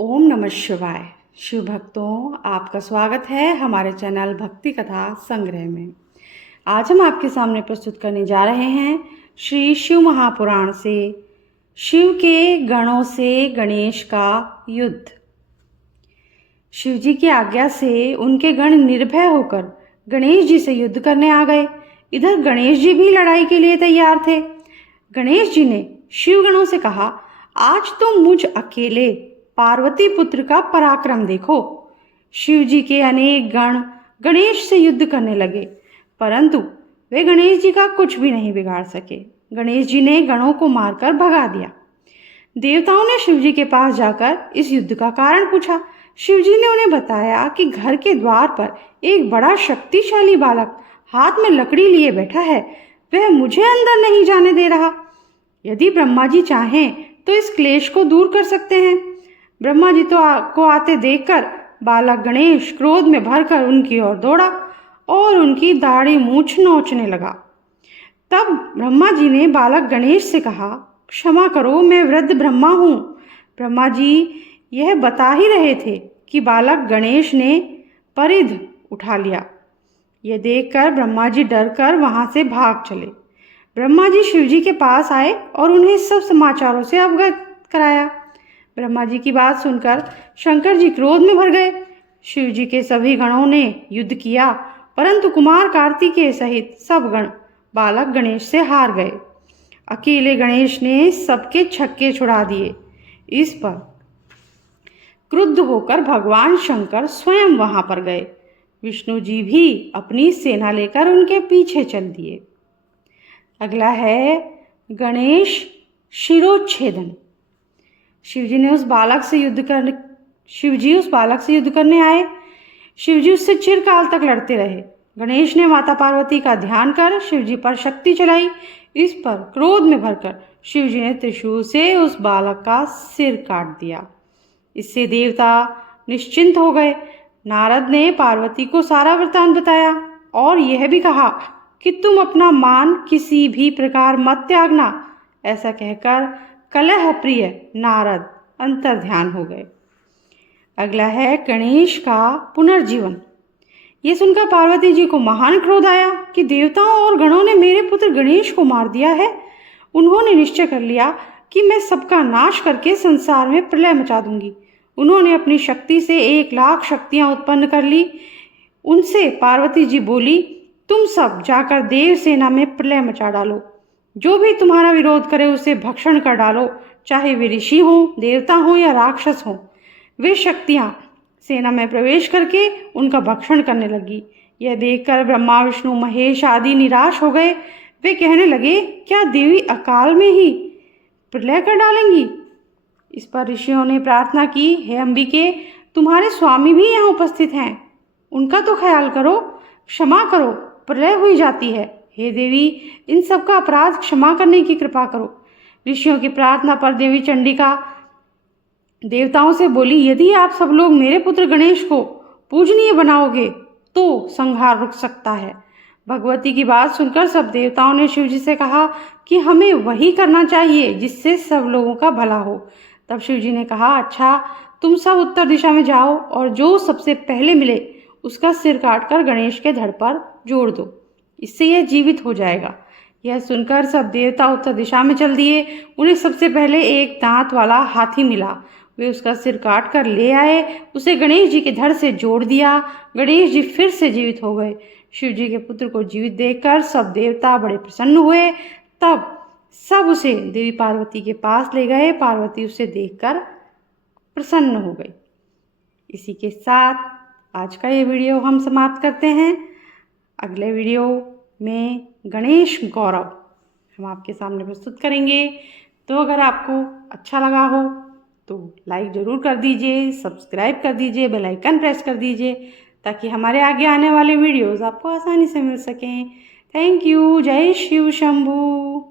ओम नमः शिवाय। शिव भक्तों, आपका स्वागत है हमारे चैनल भक्ति कथा संग्रह में। आज हम आपके सामने प्रस्तुत करने जा रहे हैं श्री शिव महापुराण से शिव के गणों से गणेश का युद्ध। शिव जी की आज्ञा से उनके गण निर्भय होकर गणेश जी से युद्ध करने आ गए। इधर गणेश जी भी लड़ाई के लिए तैयार थे। गणेश जी ने शिव गणों से कहा, आज तुम मुझ अकेले पार्वती पुत्र का पराक्रम देखो। शिव जी के अनेक गण गणेश से युद्ध करने लगे, परंतु वे गणेश जी का कुछ भी नहीं बिगाड़ सके। गणेश जी ने गणों को मारकर भगा दिया। देवताओं ने शिव जी के पास जाकर इस युद्ध का कारण पूछा। शिव जी ने उन्हें बताया कि घर के द्वार पर एक बड़ा शक्तिशाली बालक हाथ में लकड़ी लिए बैठा है, वह मुझे अंदर नहीं जाने दे रहा। यदि ब्रह्मा जी चाहें तो इस क्लेश को दूर कर सकते हैं। ब्रह्मा जी को आते देखकर बालक गणेश क्रोध में भरकर उनकी ओर दौड़ा और उनकी दाढ़ी मूंछ नोचने लगा। तब ब्रह्मा जी ने बालक गणेश से कहा, क्षमा करो, मैं वृद्ध ब्रह्मा हूँ। ब्रह्मा जी यह बता ही रहे थे कि बालक गणेश ने परिध उठा लिया। यह देखकर ब्रह्मा जी डरकर वहां से भाग चले। ब्रह्मा जी शिव जी के पास आए और उन्हें सब समाचारों से अवगत कराया। ब्रह्मा जी की बात सुनकर शंकर जी क्रोध में भर गए। शिव जी के सभी गणों ने युद्ध किया, परंतु कुमार कार्तिकेय सहित सब गण बालक गणेश से हार गए। अकेले गणेश ने सबके छक्के छुड़ा दिए। इस पर क्रुद्ध होकर भगवान शंकर स्वयं वहां पर गए। विष्णु जी भी अपनी सेना लेकर उनके पीछे चल दिए। अगला है गणेश शिरोच्छेदन। शिवजी उस बालक से युद्ध करने आए। शिवजी उससे चिरकाल तक लड़ते रहे। गणेश ने माता पार्वती का ध्यान कर शिवजी पर शक्ति चलाई। इस पर क्रोध में भरकर शिवजी ने त्रिशूल से उस बालक का सिर काट दिया। इससे देवता निश्चिंत हो गए। नारद ने पार्वती को सारा वृतांत बताया और यह भी कहा कि तुम अपना मान किसी भी प्रकार मत त्यागना। ऐसा कहकर कलह प्रिय नारद अंतर ध्यान हो गए। अगला है गणेश का पुनर्जीवन। ये सुनकर पार्वती जी को महान क्रोध आया कि देवताओं और गणों ने मेरे पुत्र गणेश को मार दिया है। उन्होंने निश्चय कर लिया कि मैं सबका नाश करके संसार में प्रलय मचा दूंगी। उन्होंने अपनी शक्ति से 1,00,000 शक्तियां उत्पन्न कर ली। उनसे पार्वती जी बोली, तुम सब जाकर देव सेना में प्रलय मचा डालो। जो भी तुम्हारा विरोध करे उसे भक्षण कर डालो, चाहे वे ऋषि हों, देवता हों या राक्षस हों। वे शक्तियां सेना में प्रवेश करके उनका भक्षण करने लगी। यह देखकर ब्रह्मा विष्णु महेश आदि निराश हो गए। वे कहने लगे, क्या देवी अकाल में ही प्रलय कर डालेंगी? इस पर ऋषियों ने प्रार्थना की, हे अंबिके, तुम्हारे स्वामी भी यहाँ उपस्थित हैं, उनका तो ख्याल करो, क्षमा करो, प्रलय हुई जाती है। हे देवी, इन सब का अपराध क्षमा करने की कृपा करो। ऋषियों की प्रार्थना पर देवी चंडिका देवताओं से बोली, यदि आप सब लोग मेरे पुत्र गणेश को पूजनीय बनाओगे तो संहार रुक सकता है। भगवती की बात सुनकर सब देवताओं ने शिव जी से कहा कि हमें वही करना चाहिए जिससे सब लोगों का भला हो। तब शिव जी ने कहा, अच्छा, तुम सब उत्तर दिशा में जाओ और जो सबसे पहले मिले उसका सिर काटकर गणेश के धड़ पर जोड़ दो, इससे यह जीवित हो जाएगा। यह सुनकर सब देवता उत्तर दिशा में चल दिए। उन्हें सबसे पहले एक दांत वाला हाथी मिला। वे उसका सिर काट कर ले आए, उसे गणेश जी के धड़ से जोड़ दिया। गणेश जी फिर से जीवित हो गए। शिव जी के पुत्र को जीवित देखकर सब देवता बड़े प्रसन्न हुए। तब सब उसे देवी पार्वती के पास ले गए। पार्वती उसे देखकर प्रसन्न हो गई। इसी के साथ आज का ये वीडियो हम समाप्त करते हैं। अगले वीडियो में गणेश गौरव हम आपके सामने प्रस्तुत करेंगे। तो अगर आपको अच्छा लगा हो तो लाइक ज़रूर कर दीजिए, सब्सक्राइब कर दीजिए, बेल आइकन प्रेस कर दीजिए ताकि हमारे आगे आने वाले वीडियोस आपको आसानी से मिल सकें। Thank you. जय शिव शंभू।